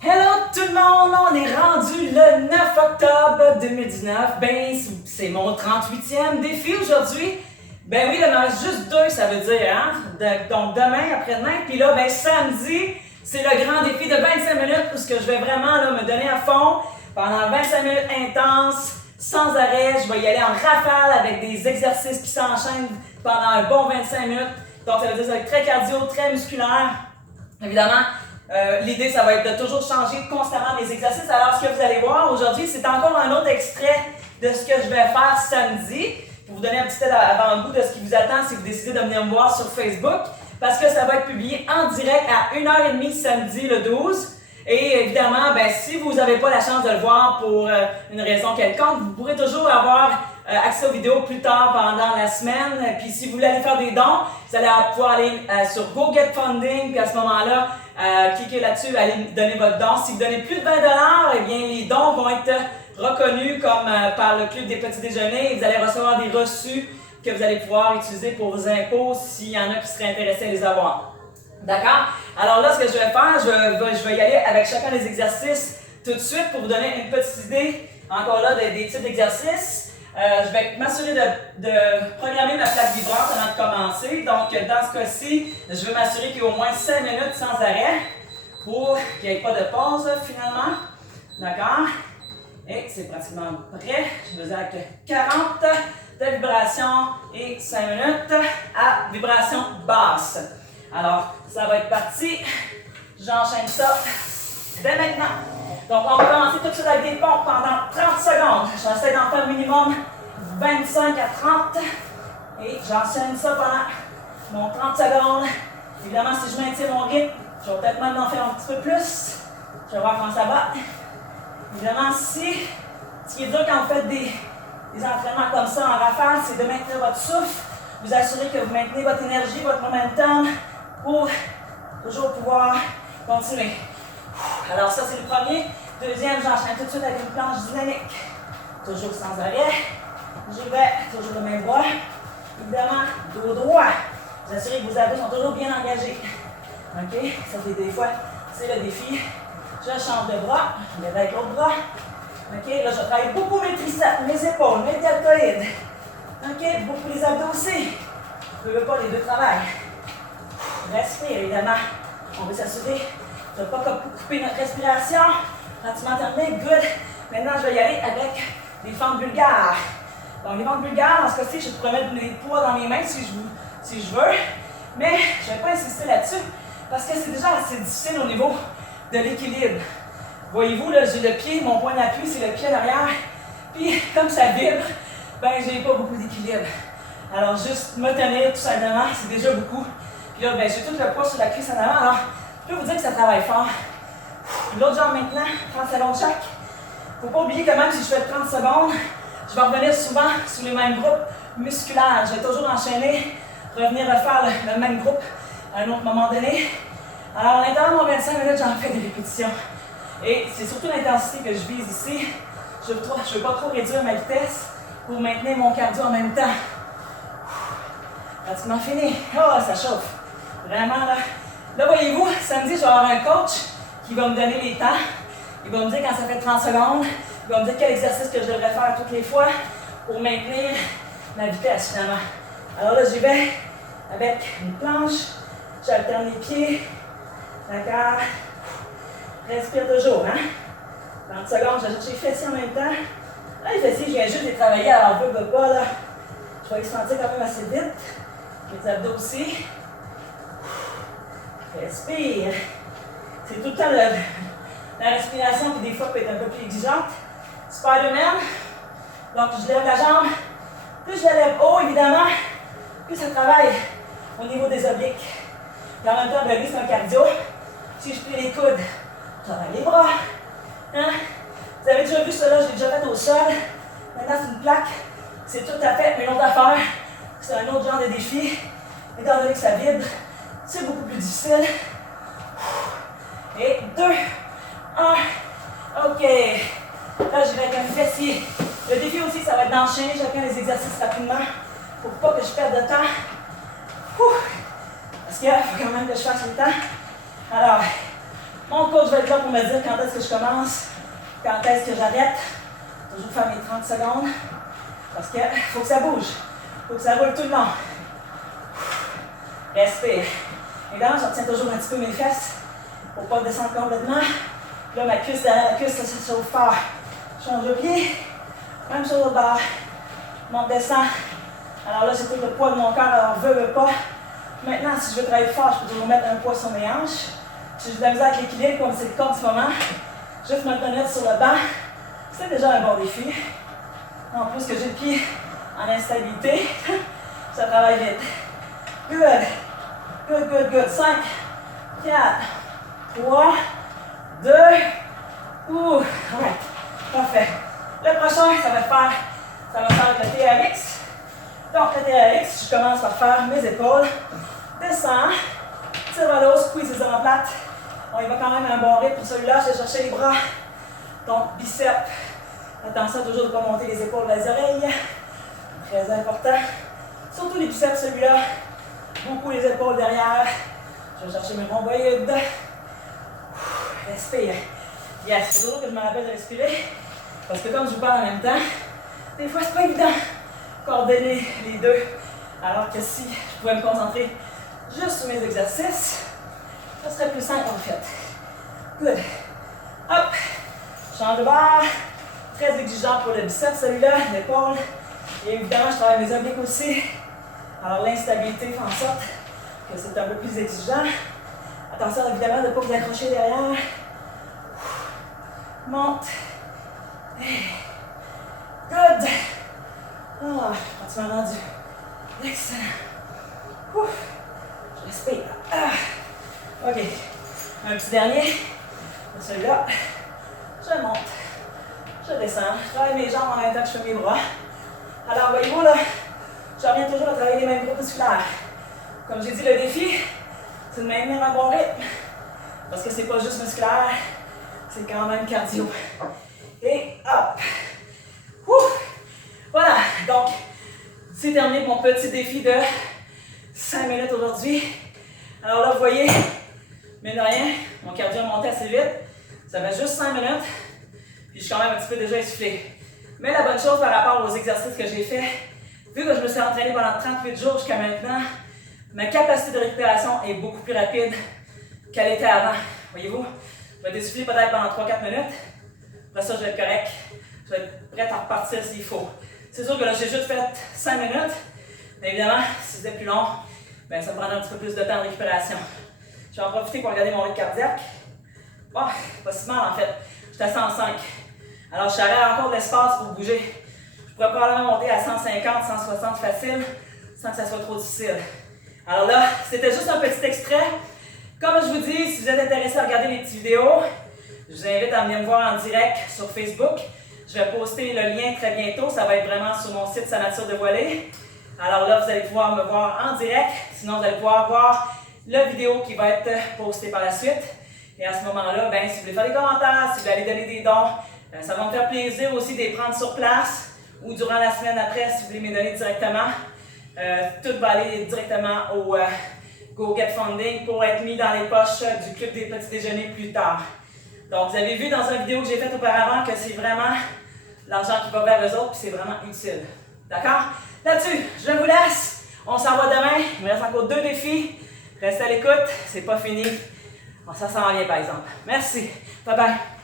Hello tout le monde, on est rendu le 9 octobre 2019. Ben, c'est mon 38e défi aujourd'hui. Ben oui, il m'en reste juste 2, ça veut dire, hein? Donc demain, après-demain, puis là, ben samedi, c'est le grand défi de 25 minutes où je vais vraiment là, me donner à fond pendant 25 minutes intenses, sans arrêt. Je vais y aller en rafale avec des exercices qui s'enchaînent pendant un bon 25 minutes. Donc ça veut dire que ça va être très cardio, très musculaire. Évidemment, l'idée, ça va être de toujours changer constamment mes exercices. Alors, ce que vous allez voir aujourd'hui, c'est encore un autre extrait de ce que je vais faire samedi. Pour vous donner un petit avant-goût de ce qui vous attend si vous décidez de venir me voir sur Facebook. Parce que ça va être publié en direct à 1h30 samedi le 12. Et évidemment, ben, si vous n'avez pas la chance de le voir pour une raison quelconque, vous pourrez toujours avoir accès aux vidéos plus tard pendant la semaine. Puis si vous voulez aller faire des dons, vous allez pouvoir aller sur Go Get Funding. Puis à ce moment-là, cliquez là-dessus, allez donner votre don. Si vous donnez plus de 20$, eh bien les dons vont être reconnus comme par le Club des petits déjeuners. Et vous allez recevoir des reçus que vous allez pouvoir utiliser pour vos impôts s'il y en a qui seraient intéressés à les avoir. D'accord? Alors là, ce que je vais faire, je vais y aller avec chacun des exercices tout de suite pour vous donner une petite idée, encore là, des types d'exercices. Je vais m'assurer de programmer ma plaque vibrante avant de commencer. Donc, dans ce cas-ci, je vais m'assurer qu'il y ait au moins 5 minutes sans arrêt pour qu'il n'y ait pas de pause finalement. D'accord? Et c'est pratiquement prêt. Je faisais avec 40 de vibration et 5 minutes à vibration basse. Alors, ça va être parti. J'enchaîne ça dès maintenant. Donc, on va commencer tout de suite avec des pompes pendant 30 secondes. J'essaie d'en faire minimum 25 à 30. Et j'enchaîne ça pendant mon 30 secondes. Évidemment, si je maintiens mon rythme, je vais peut-être même en faire un petit peu plus. Je vais voir comment ça va. Évidemment, ce qui est dur quand vous faites des entraînements comme ça en rafale, c'est de maintenir votre souffle. Vous assurer que vous maintenez votre énergie, votre momentum pour toujours pouvoir continuer. Alors ça, c'est le premier. Deuxième, j'enchaîne tout de suite avec une planche dynamique. Toujours sans arrêt. J'y vais, toujours le même bras. Évidemment, dos droit. Vous assurez que vos abdos sont toujours bien engagés. OK? Ça fait des fois, c'est le défi. Je change de bras. Je lève avec l'autre bras. OK? Là, je travaille beaucoup mes triceps, mes épaules, mes deltoïdes. OK? Beaucoup les abdos aussi. Je ne veux pas, les deux travaillent. Respire, évidemment. On veut s'assurer de ne pas couper notre respiration. Pratiquement terminé. Good. Maintenant, je vais y aller avec des fentes vulgaires. Donc, les fentes vulgaires, dans ce cas-ci, je pourrais mettre les poids dans mes mains si je veux. Mais je ne vais pas insister là-dessus parce que c'est déjà assez difficile au niveau de l'équilibre. Voyez-vous, là, j'ai le pied, mon point d'appui, c'est le pied en arrière. Puis, comme ça vibre, ben, j'ai pas beaucoup d'équilibre. Alors, juste me tenir tout simplement, c'est déjà beaucoup. Puis là, ben, j'ai tout le poids sur la cuisse en avant. Alors, je peux vous dire que ça travaille fort. L'autre jambe maintenant, 30 secondes chaque. Faut pas oublier que même si je fais 30 secondes, je vais revenir souvent sur les mêmes groupes musculaires. Je vais toujours enchaîner, revenir refaire le même groupe à un autre moment donné. Alors, à l'intérieur de mon 25 minutes, j'en fais des répétitions. Et c'est surtout l'intensité que je vise ici. Je ne veux pas trop réduire ma vitesse pour maintenir mon cardio en même temps. Pratiquement fini. Oh, ça chauffe. Vraiment, là. Là, voyez-vous, samedi, je vais avoir un coach qui va me donner les temps. Il va me dire quand ça fait 30 secondes. Il va me dire quel exercice que je devrais faire toutes les fois pour maintenir ma vitesse, finalement. Alors là, j'y vais avec une planche. J'alterne les pieds. D'accord? Respire toujours, hein? 30 secondes, j'ajoute les fessiers en même temps. Là, les fessiers, je viens juste les travailler, alors peu pas, là. Je vais les sentir quand même assez vite. Les abdos aussi. Respire. C'est tout le temps la respiration qui des fois peut être un peu plus exigeante. Spider-Man. Donc, je lève la jambe. Plus je la lève haut, évidemment, plus ça travaille au niveau des obliques. Et en même temps, ben, lui, c'est un cardio. Si je plie les coudes, je travaille les bras. Hein? Vous avez déjà vu cela, j'ai déjà fait au sol. Maintenant, c'est une plaque. C'est tout à fait une autre affaire. C'est un autre genre de défi. Étant donné que ça vibre, c'est beaucoup plus difficile. Et 2, 1. OK. Là, je vais avec un fessier. Le défi aussi, ça va être d'enchaîner chacun des exercices rapidement pour pas que je perde de temps. Parce qu'il faut quand même que je fasse le temps. Alors, Mon coach va être là pour me dire quand est-ce que je commence, quand est-ce que j'arrête. Toujours faire mes 30 secondes. Parce que faut que ça bouge. Faut que ça roule tout le long. Respire. Évidemment, je retiens toujours un petit peu mes fesses pour ne pas descendre complètement. Là, ma cuisse derrière la cuisse, ça se chauffe fort. Je change de pied. Même chose au bas. Monte, descend. Alors là, j'ai tout le poids de mon corps, alors veut pas. Maintenant, si je veux travailler fort, je peux toujours mettre un poids sur mes hanches. Si j'ai de la misère avec l'équilibre, comme c'est le cas en ce moment, juste me tenir sur le banc, c'est déjà un bon défi. En plus que j'ai le pied en instabilité, ça travaille vite. Good. Good, good, good. 5, 4, 3, 2, ouh, right. Parfait. Le prochain, ça va faire avec le TRX. Donc, le TRX, je commence par faire mes épaules. Descends, tire vers le haut, squeeze les omoplates. On y va quand même à un bon rythme. Pour celui-là, je vais chercher les bras. Donc, biceps. Attention toujours de ne pas monter les épaules vers les oreilles. Très important. Surtout les biceps, celui-là. Beaucoup les épaules derrière. Je vais chercher mes rhomboïdes. Respire. Yes, c'est toujours que je me rappelle de respirer. Parce que comme je vous parle en même temps, des fois, c'est pas évident de coordonner les deux. Alors que si je pouvais me concentrer juste sur mes exercices, ça serait plus simple en fait. Good. Hop. Change de barre. Très exigeant pour le biceps, celui-là, l'épaule. Et évidemment, je travaille mes obliques aussi. Alors l'instabilité fait en sorte que c'est un peu plus exigeant. Attention évidemment de ne pas vous accrocher derrière. Monte. Good. Ah, quand tu m'as rendu. Excellent. Ouf. Je respire. Ah. OK. Un petit dernier. Celui-là. Je monte. Je descends. Je travaille mes jambes en même temps que je fais mes bras. Alors, voyez-vous là, je reviens toujours à travailler les mêmes groupes musculaires. Comme j'ai dit, le défi, c'est de maintenir un bon rythme. Parce que c'est pas juste musculaire, c'est quand même cardio. Et hop! Ouf! Voilà, donc, c'est terminé mon petit défi de 5 minutes aujourd'hui. Alors là, vous voyez, mine de rien, mon cardio a monté assez vite. Ça fait juste 5 minutes. Puis je suis quand même un petit peu déjà essoufflé. Mais la bonne chose par rapport aux exercices que j'ai faits, vu que je me suis entraîné pendant 38 jours jusqu'à maintenant, ma capacité de récupération est beaucoup plus rapide qu'elle était avant. Voyez-vous, je vais être essoufflé peut-être pendant 3-4 minutes. Après ça, je vais être correct. Je vais être prête à repartir s'il faut. C'est sûr que là, j'ai juste fait 5 minutes. Mais évidemment, si c'était plus long, bien, ça me prendrait un petit peu plus de temps de récupération. Je vais en profiter pour regarder mon rythme cardiaque. Oh, pas si mal en fait. J'étais à 105. Alors, j'aurais encore de l'espace pour bouger. Je pourrais probablement monter à 150, 160 facile, sans que ça soit trop difficile. Alors là, c'était juste un petit extrait. Comme je vous dis, si vous êtes intéressé à regarder mes petites vidéos, je vous invite à venir me voir en direct sur Facebook. Je vais poster le lien très bientôt. Ça va être vraiment sur mon site Sa Nature Dévoilée. Alors là, vous allez pouvoir me voir en direct. Sinon, vous allez pouvoir voir la vidéo qui va être postée par la suite. Et à ce moment-là, ben, si vous voulez faire des commentaires, si vous voulez aller donner des dons, ça va me faire plaisir aussi de les prendre sur place ou durant la semaine après si vous voulez me donner directement. Tout va aller directement au Go Get Funding pour être mis dans les poches du club des petits déjeuners plus tard. Donc, vous avez vu dans une vidéo que j'ai faite auparavant que c'est vraiment l'argent qui va vers eux autres et c'est vraiment utile. D'accord? Là-dessus, je vous laisse. On s'en va demain. Il me reste encore 2 défis. Restez à l'écoute. C'est pas fini. Bon, ça s'en vient par exemple. Merci. Bye bye.